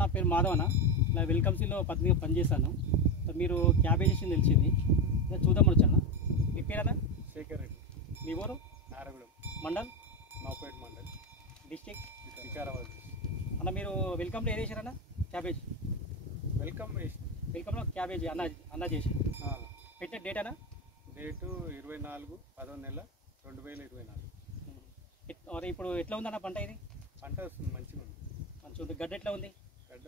నా పేరు మాధవ్ అన్న. నా వెల్కమ్సీలో పత్నిగా పనిచేశాను. మీరు క్యాబేజ్ చేసింది తెలిసింది, చూద్దామని వచ్చాను. మీ పేరన్నా? శేఖర్ రెడ్డి. మీ ఊరు? నారగూడెం మండల్? నౌపేట్ మండల్, డిస్టిక్ వికారాబాద్. అన్న మీరు వెల్కమ్లో ఏం చేశారన్న? క్యాబేజ్ వెల్కమ్ వెల్కమ్లో క్యాబేజ్ అన్న చేసి పెట్టిన డేట్ అన్న? డేటు 24/5/2024. మరి ఇప్పుడు ఎట్లా ఉందన్న పంట? ఇది పంట వస్తుంది, మంచిగా ఉంది. మంచిగా ఉంది. గడ్డ ఎట్లా ఉంది? గడ్డ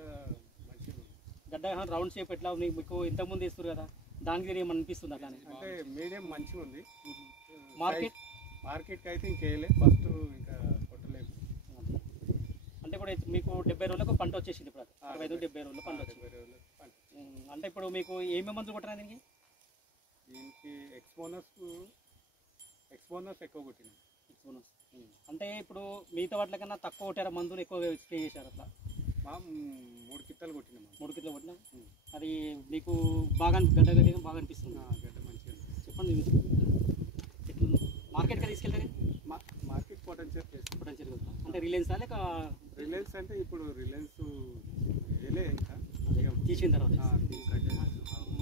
మంచిగా ఉంది. గడ్డ రౌండ్ షేప్ ఎట్లా ఉంది? మీకు ఇంతకుముందు వేస్తారు కదా, దానికి ఏమని అనిపిస్తుంది అట్లానే? అంటే మీడియం మంచిగా ఉంది. మార్కెట్కి అయితే ఇంకేయలే, ఫస్ట్ ఇంకా కొట్టలేదు. అంటే ఇప్పుడు మీకు 70 రోజులకు పంట వచ్చేసింది. ఇప్పుడు 65-70 రోజులు పంట వచ్చింది. 70 రోజులకు పంట. అంటే ఇప్పుడు మీకు ఏమేమి మందులు కొట్టినా దీనికి? దీనికి ఎక్స్పోనస్ ఎక్కువ కొట్టినాం. అంటే ఇప్పుడు మిగతా వాటి కన్నా తక్కువ కొట్టారా? మందులు ఎక్కువ స్ప్రే చేశారు అట్లా? 3 కిట్టలు కొట్టినాం. 3 కిలో కొట్టినా. అది మీకు బాగా గడ్డగా బాగా అనిపిస్తుంది? గడ్డ మంచిగా చెప్పండి. మార్కెట్కి తీసుకెళ్తారు? మార్కెట్ పొటెన్షియల్ అంటే రిలయన్సా లేక? రిలయన్స్ అంటే ఇప్పుడు రిలయన్స్ వేలే ఇంకా తీసిన తర్వాత.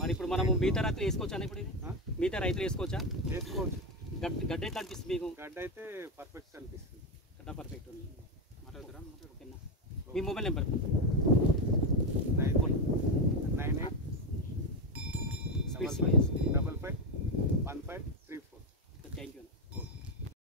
మరి ఇప్పుడు మనము మిగతా రైతులు వేసుకోవచ్చా? ఇప్పుడు ఇది మిగతా రైతులు వేసుకోవచ్చా? వేసుకోవచ్చు. గడ్డ ఎట్లా అనిపిస్తుంది మీకు? గడ్డ అయితే పర్ఫెక్ట్ అనిపిస్తుంది. గడ్డ పర్ఫెక్ట్ ఉంది. మాట్లాడుతురా? ఓకేనా? మీ మొబైల్ నెంబర్?